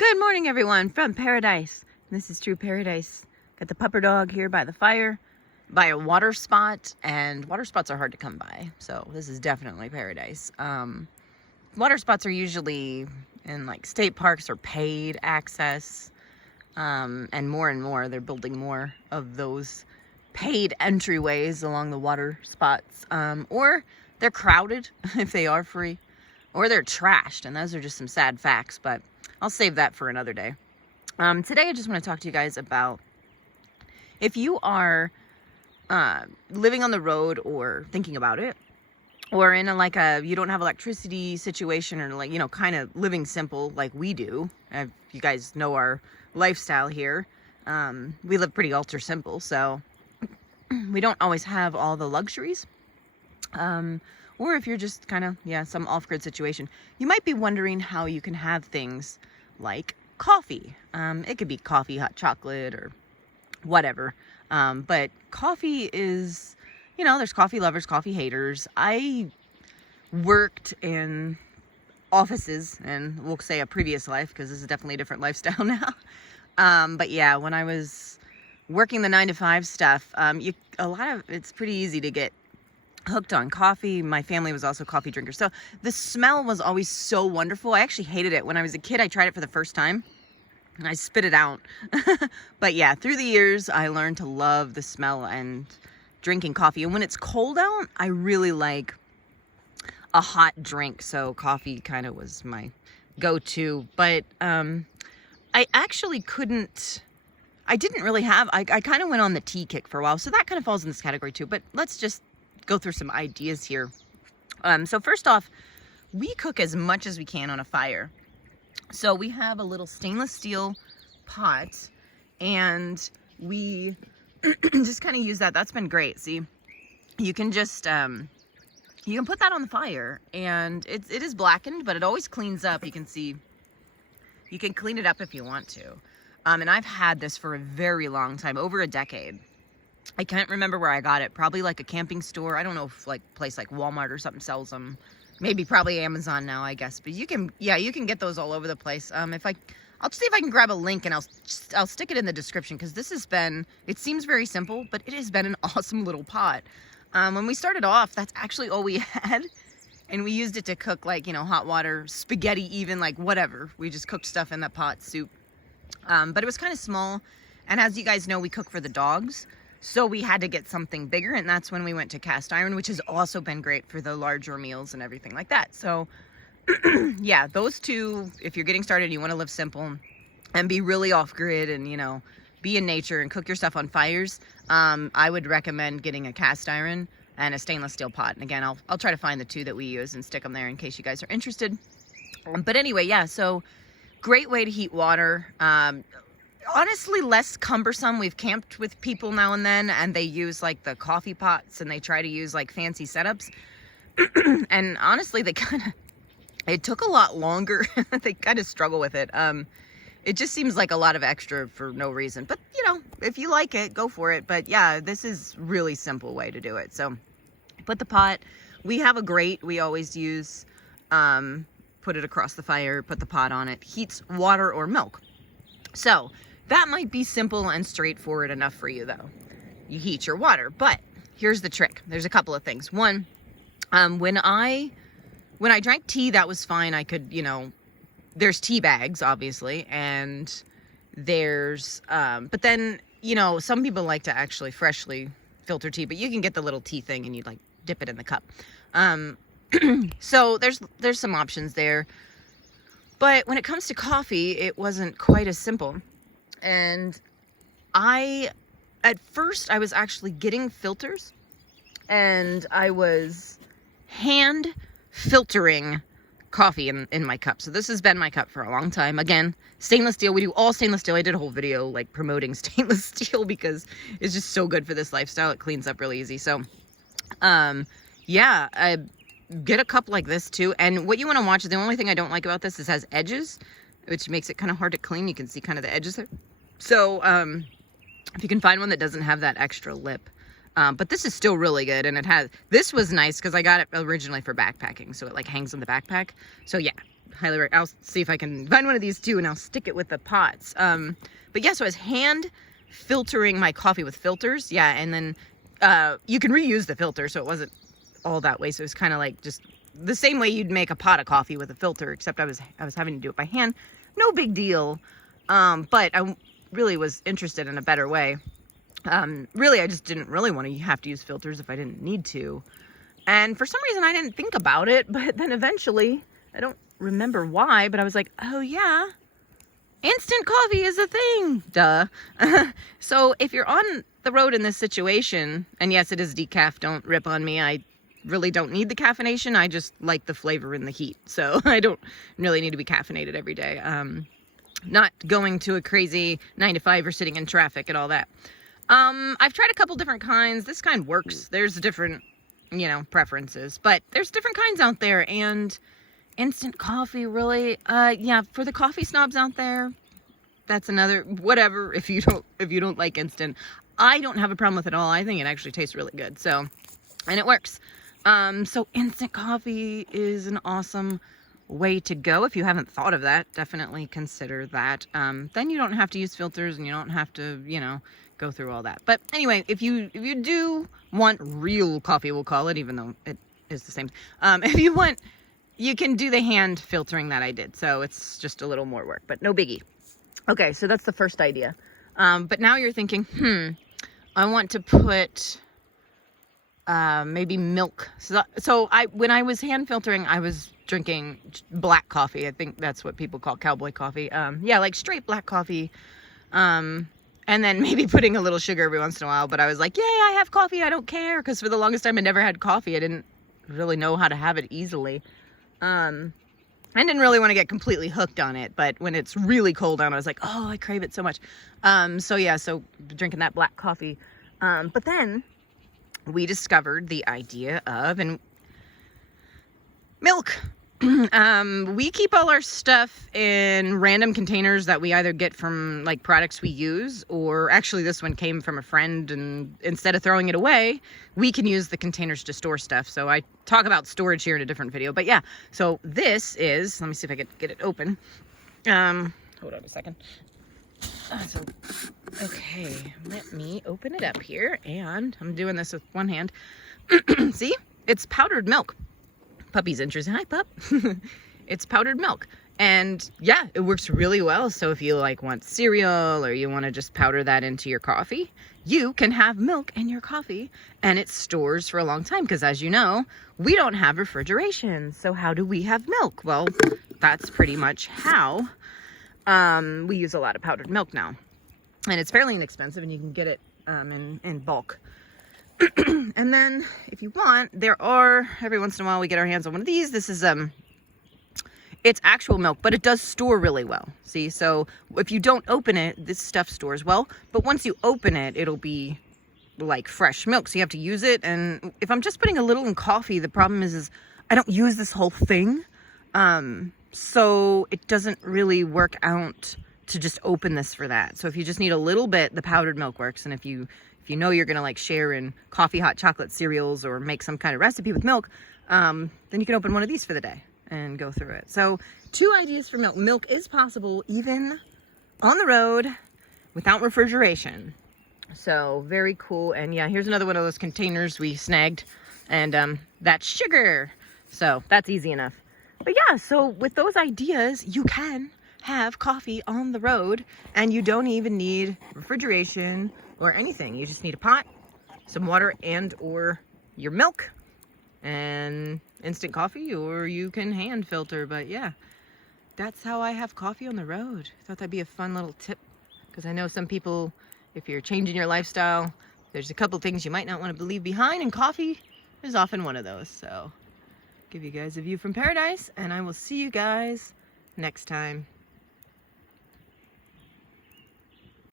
Good morning, everyone, from paradise. This is true paradise. Got the pupper dog here by the fire, by a water spot, and water spots are hard to come by, so this is definitely paradise. Water spots are usually in like state parks or paid access, and more they're building more of those paid entryways along the water spots, or they're crowded if they are free, or they're trashed, and those are just some sad facts, but I'll save that for another day. Today I just want to talk to you guys about if you are living on the road or thinking about it, or in you don't have electricity situation, or kind of living simple like we do. You guys know our lifestyle here. We live pretty ultra simple, so we don't always have all the luxuries. Or if you're just kind of, some off-grid situation, you might be wondering how you can have things like coffee. It could be coffee, hot chocolate, or whatever. But coffee is, there's coffee lovers, coffee haters. I worked in offices, and we'll say a previous life, because this is definitely a different lifestyle now. But yeah, when I was working the 9-to-5 stuff, it's pretty easy to get hooked on coffee. My family was also coffee drinkers, so the smell was always so wonderful. I actually hated it when I was a kid. I tried it for the first time and I spit it out. But yeah, through the years I learned to love the smell and drinking coffee. And when it's cold out, I really like a hot drink, so coffee kind of was my go-to. But I actually I kind of went on the tea kick for a while, so that kind of falls in this category too. But let's just go through some ideas here. So first off, we cook as much as we can on a fire. So we have a little stainless steel pot, and we just kind of use that. That's been great. See, you can just you can put that on the fire, and it is blackened, but it always cleans up. You can see, you can clean it up if you want to. And I've had this for a very long time, over a decade. I can't remember where I got it. Probably like a camping store. I don't know if like place like Walmart or something sells them. Maybe probably Amazon now, I guess. But you can get those all over the place. I'll see if I can grab a link, and I'll stick it in the description, because it seems very simple, but it has been an awesome little pot. When we started off, that's actually all we had. And we used it to cook hot water, spaghetti, even whatever. We just cooked stuff in that pot, soup. But it was kind of small. And as you guys know, we cook for the dogs. So we had to get something bigger, and that's when we went to cast iron, which has also been great for the larger meals and everything like that. So yeah, those two, if you're getting started, you want to live simple and be really off grid and, be in nature and cook your stuff on fires, I would recommend getting a cast iron and a stainless steel pot. And again, I'll try to find the two that we use and stick them there in case you guys are interested. But anyway, yeah, so great way to heat water. Honestly, less cumbersome. We've camped with people now and then, and they use the coffee pots, and they try to use fancy setups. And honestly, it took a lot longer. They kind of struggle with it. It just seems like a lot of extra for no reason. But if you like it, go for it. But yeah, this is really simple way to do it. So put the pot. We have a grate we always use. Put it across the fire. Put the pot on it. Heats water or milk. So that might be simple and straightforward enough for you, though. You heat your water, but here's the trick. There's a couple of things. One, when I drank tea, that was fine. I could, there's tea bags, obviously, and there's, but then, some people like to actually freshly filter tea, but you can get the little tea thing and you dip it in the cup. So there's some options there. But when it comes to coffee, it wasn't quite as simple. And at first I was actually getting filters, and I was hand filtering coffee in my cup. So this has been my cup for a long time. Again, stainless steel. We do all stainless steel. I did a whole video promoting stainless steel because it's just so good for this lifestyle. It cleans up really easy. So, yeah, I get a cup like this too. And what you want to watch, the only thing I don't like about this is it has edges, which makes it kind of hard to clean. You can see kind of the edges there. So if you can find one that doesn't have that extra lip, But this is still really good, and this was nice because I got it originally for backpacking, so it like hangs on the backpack. So yeah, I'll see if I can find one of these too, and I'll stick it with the pots. But yeah, so I was hand filtering my coffee with filters. Yeah, and then you can reuse the filter, so it wasn't all that way. So it was kind of like just the same way you'd make a pot of coffee with a filter, except I was having to do it by hand. No big deal. But I really was interested in a better way. Really, I just didn't really want to have to use filters if I didn't need to. And for some reason, I didn't think about it. But then eventually, I don't remember why, but I was like, oh yeah, instant coffee is a thing. Duh. So if you're on the road in this situation, and yes, it is decaf, don't rip on me. I really don't need the caffeination. I just like the flavor and the heat. So I don't really need to be caffeinated every day. Not going to a crazy 9 to 5 or sitting in traffic and all that. I've tried a couple different kinds. This kind works. There's different, preferences, but there's different kinds out there, and instant coffee really, yeah, for the coffee snobs out there, that's another, whatever, if you don't like instant. I don't have a problem with it at all. I think it actually tastes really good. So, and it works. So instant coffee is an awesome way to go. If you haven't thought of that, definitely consider that. Then you don't have to use filters, and you don't have to, go through all that. But anyway, if you do want real coffee, we'll call it, even though it is the same. If you want, you can do the hand filtering that I did. So it's just a little more work, but no biggie. Okay, so that's the first idea. But now you're thinking, I want to put maybe milk. So when I was hand filtering, I was drinking black coffee. I think that's what people call cowboy coffee. Yeah, like straight black coffee. And then maybe putting a little sugar every once in a while. But I was like, yay, I have coffee. I don't care. Because for the longest time, I never had coffee. I didn't really know how to have it easily. I didn't really want to get completely hooked on it. But when it's really cold out, I was like, oh, I crave it so much. So drinking that black coffee. But then we discovered the idea of milk. We keep all our stuff in random containers that we either get from like products we use, or actually this one came from a friend, and instead of throwing it away, we can use the containers to store stuff. So I talk about storage here in a different video, but yeah, so this is, let me see if I can get it open. Hold on a second. Okay, let me open it up here, and I'm doing this with one hand. See, it's powdered milk. Puppy's interested. Hi, pup. It's powdered milk. And yeah, it works really well. So if you want cereal, or you want to just powder that into your coffee, you can have milk in your coffee, and it stores for a long time. Because as you know, we don't have refrigeration. So how do we have milk? Well, that's pretty much how. We use a lot of powdered milk now. And it's fairly inexpensive, and you can get it in bulk. And then if you want, there are, every once in a while we get our hands on one of these. This is it's actual milk, but it does store really well. See, so if you don't open it, this stuff stores well, but once you open it, it'll be like fresh milk, so you have to use it. And if I'm just putting a little in coffee, the problem is I don't use this whole thing, so it doesn't really work out to just open this for that. So if you just need a little bit, the powdered milk works. And if you know you're gonna share in coffee, hot chocolate, cereals, or make some kind of recipe with milk, then you can open one of these for the day and go through it. So 2 ideas for milk. Milk is possible even on the road without refrigeration. So very cool. And yeah, here's another one of those containers we snagged, and that's sugar. So that's easy enough. But yeah, so with those ideas, you can have coffee on the road, and you don't even need refrigeration or anything. You just need a pot, some water, and or your milk, and instant coffee, or you can hand filter. But yeah, that's how I have coffee on the road. I thought that'd be a fun little tip, because I know some people, if you're changing your lifestyle, there's a couple things you might not want to leave behind, and coffee is often one of those. So give you guys a view from paradise, and I will see you guys next time.